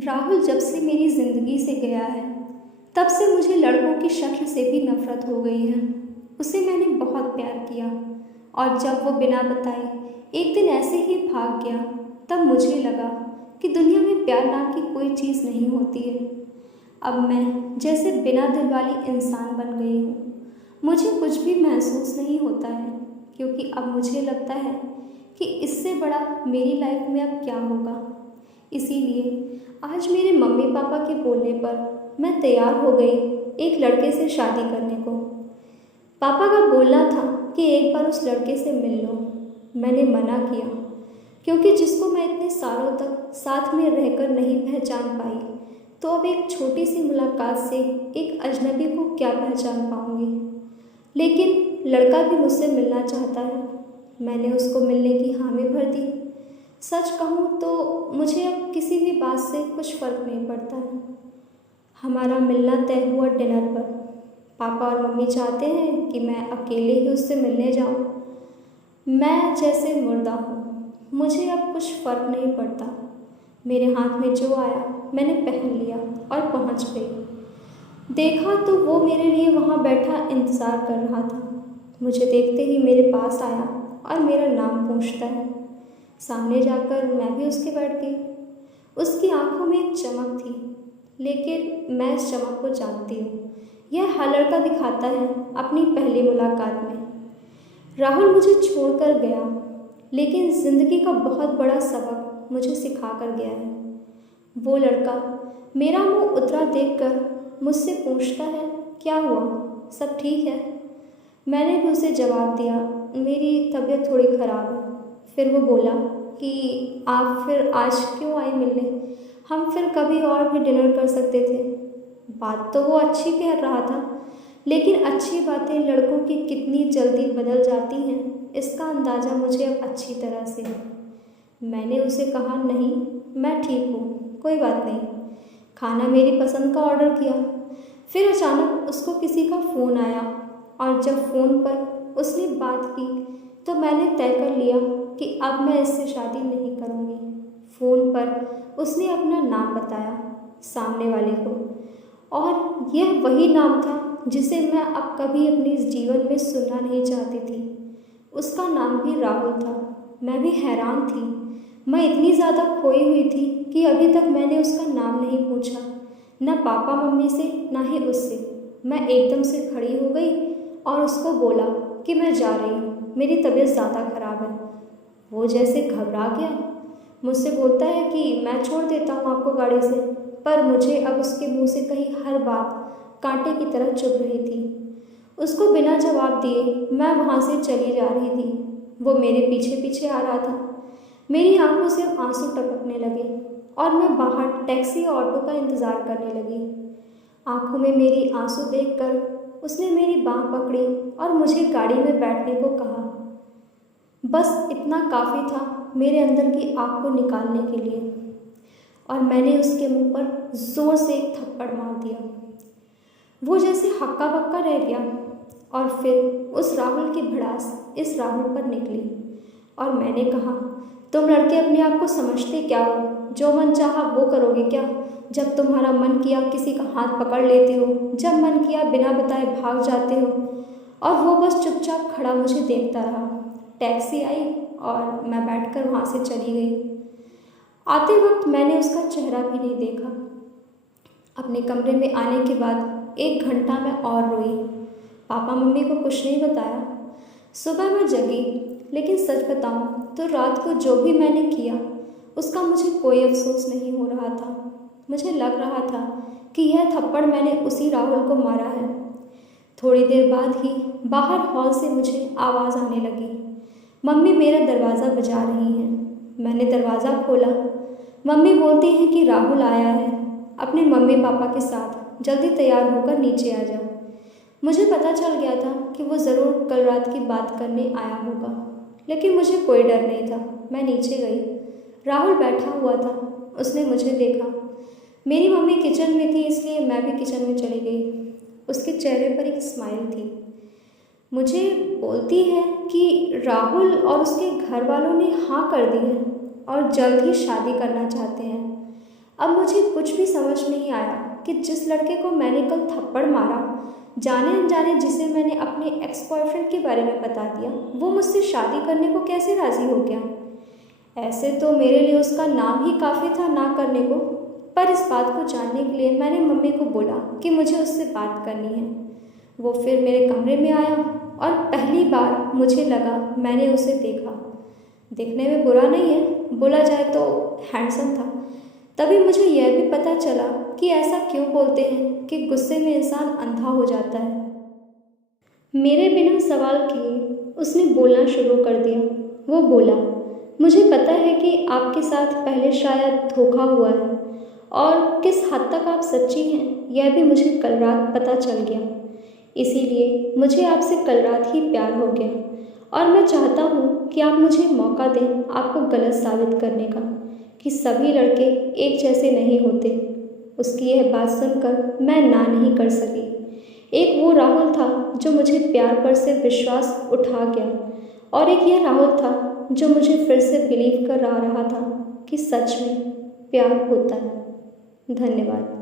राहुल जब से मेरी ज़िंदगी से गया है, तब से मुझे लड़कों की शक्ल से भी नफ़रत हो गई है। उसे मैंने बहुत प्यार किया और जब वो बिना बताए एक दिन ऐसे ही भाग गया, तब मुझे लगा कि दुनिया में प्यार नाम की कोई चीज़ नहीं होती है। अब मैं जैसे बिना दिल वाली इंसान बन गई हूँ। मुझे कुछ भी महसूस नहीं होता है, क्योंकि अब मुझे लगता है कि इससे बड़ा मेरी लाइफ में अब क्या होगा। इसीलिए आज मेरे मम्मी पापा के बोलने पर मैं तैयार हो गई एक लड़के से शादी करने को। पापा का बोलना था कि एक बार उस लड़के से मिल लो। मैंने मना किया, क्योंकि जिसको मैं इतने सालों तक साथ में रहकर नहीं पहचान पाई, तो अब एक छोटी सी मुलाकात से एक अजनबी को क्या पहचान पाऊंगी। लेकिन लड़का भी मुझसे मिलना चाहता है। मैंने उसको मिलने की हामी भर दी। सच कहूँ तो मुझे अब किसी भी बात से कुछ फ़र्क नहीं पड़ता है। हमारा मिलना तय हुआ डिनर पर। पापा और मम्मी चाहते हैं कि मैं अकेले ही उससे मिलने जाऊँ। मैं जैसे मुर्दा हूँ, मुझे अब कुछ फ़र्क नहीं पड़ता। मेरे हाथ में जो आया मैंने पहन लिया और पहुँच गई। देखा तो वो मेरे लिए वहाँ बैठा इंतज़ार कर रहा था। मुझे देखते ही मेरे पास आया और मेरा नाम पूछता है। सामने जाकर मैं भी उसके बैठ गई। उसकी आंखों में एक चमक थी, लेकिन मैं इस चमक को जानती हूँ। यह हर लड़का दिखाता है अपनी पहली मुलाकात में। राहुल मुझे छोड़कर गया, लेकिन ज़िंदगी का बहुत बड़ा सबक मुझे सिखा कर गया है। वो लड़का मेरा मुंह उतरा देखकर मुझसे पूछता है, क्या हुआ, सब ठीक है? मैंने भी उसे जवाब दिया, मेरी तबीयत थोड़ी ख़राब है। फिर वो बोला कि आप फिर आज क्यों आई मिलने, हम फिर कभी और भी डिनर कर सकते थे। बात तो वो अच्छी कह रहा था, लेकिन अच्छी बातें लड़कों की कितनी जल्दी बदल जाती हैं, इसका अंदाज़ा मुझे अब अच्छी तरह से है। मैंने उसे कहा, नहीं मैं ठीक हूँ, कोई बात नहीं। खाना मेरी पसंद का ऑर्डर किया। फिर अचानक उसको किसी का फ़ोन आया, और जब फ़ोन पर उसने बात की तो मैंने तय कर लिया कि अब मैं इससे शादी नहीं करूँगी। फ़ोन पर उसने अपना नाम बताया सामने वाले को, और यह वही नाम था जिसे मैं अब कभी अपने इस जीवन में सुनना नहीं चाहती थी। उसका नाम भी राहुल था। मैं भी हैरान थी। मैं इतनी ज़्यादा खोई हुई थी कि अभी तक मैंने उसका नाम नहीं पूछा, न पापा मम्मी से न ही उससे। मैं एकदम से खड़ी हो गई और उसको बोला कि मैं जा रही हूँ, मेरी तबीयत ज़्यादा ख़राब है। वो जैसे घबरा गया, मुझसे बोलता है कि मैं छोड़ देता हूँ आपको गाड़ी से, पर मुझे अब उसके मुंह से कही हर बात कांटे की तरह चुभ रही थी। उसको बिना जवाब दिए मैं वहाँ से चली जा रही थी। वो मेरे पीछे पीछे आ रहा था। मेरी आंखों से आंसू टपकने लगे और मैं बाहर टैक्सी और ऑटो का इंतज़ार करने लगी। आंखों में मेरी आंसू देखकर उसने मेरी बाँह पकड़ी और मुझे गाड़ी में बैठने को कहा। बस इतना काफ़ी था मेरे अंदर की आग को निकालने के लिए, और मैंने उसके मुंह पर ज़ोर से एक थप्पड़ मार दिया। वो जैसे हक्का बक्का रह गया, और फिर उस राहुल की भड़ास इस राहुल पर निकली। और मैंने कहा, तुम लड़के अपने आप को समझते क्या हो? जो मन चाहा वो करोगे क्या? जब तुम्हारा मन किया किसी का हाथ पकड़ लेते हो, जब मन किया बिना बताए भाग जाते हो। और वो बस चुपचाप खड़ा मुझे देखता रहा। टैक्सी आई और मैं बैठकर वहाँ से चली गई। आते वक्त मैंने उसका चेहरा भी नहीं देखा। अपने कमरे में आने के बाद 1 घंटा मैं और रोई। पापा मम्मी को कुछ नहीं बताया। सुबह मैं जगी, लेकिन सच बताऊं तो रात को जो भी मैंने किया उसका मुझे कोई अफसोस नहीं हो रहा था। मुझे लग रहा था कि यह थप्पड़ मैंने उसी राहुल को मारा है। थोड़ी देर बाद ही बाहर हॉल से मुझे आवाज़ आने लगी। मम्मी मेरा दरवाज़ा बजा रही हैं। मैंने दरवाज़ा खोला। मम्मी बोलती हैं कि राहुल आया है अपने मम्मी पापा के साथ, जल्दी तैयार होकर नीचे आ जा। मुझे पता चल गया था कि वो ज़रूर कल रात की बात करने आया होगा, लेकिन मुझे कोई डर नहीं था। मैं नीचे गई। राहुल बैठा हुआ था। उसने मुझे देखा। मेरी मम्मी किचन में थी, इसलिए मैं भी किचन में चली गई। उसके चेहरे पर एक स्माइल थी। मुझे बोलती है कि राहुल और उसके घर वालों ने हाँ कर दी है और जल्द ही शादी करना चाहते हैं। अब मुझे कुछ भी समझ नहीं आया कि जिस लड़के को मैंने कल थप्पड़ मारा, जाने अनजाने जिसे मैंने अपने एक्स बॉयफ्रेंड के बारे में बता दिया, वो मुझसे शादी करने को कैसे राज़ी हो गया। ऐसे तो मेरे लिए उसका नाम ही काफ़ी था ना करने को, पर इस बात को जानने के लिए मैंने मम्मी को बोला कि मुझे उससे बात करनी है। वो फिर मेरे कमरे में आया और पहली बार मुझे लगा मैंने उसे देखा। देखने में बुरा नहीं है, बोला जाए तो हैंडसम था। तभी मुझे यह भी पता चला कि ऐसा क्यों बोलते हैं कि गुस्से में इंसान अंधा हो जाता है। मेरे बिना सवाल किए उसने बोलना शुरू कर दिया। वो बोला, मुझे पता है कि आपके साथ पहले शायद धोखा हुआ है और किस हद तक आप सच्ची हैं यह भी मुझे कल रात पता चल गया। इसीलिए मुझे आपसे कल रात ही प्यार हो गया और मैं चाहता हूँ कि आप मुझे मौका दें आपको गलत साबित करने का कि सभी लड़के एक जैसे नहीं होते। उसकी यह बात सुनकर मैं ना नहीं कर सकी। एक वो राहुल था जो मुझे प्यार पर से विश्वास उठा गया और एक यह राहुल था जो मुझे फिर से बिलीव कर रहा था कि सच में प्यार होता है। धन्यवाद।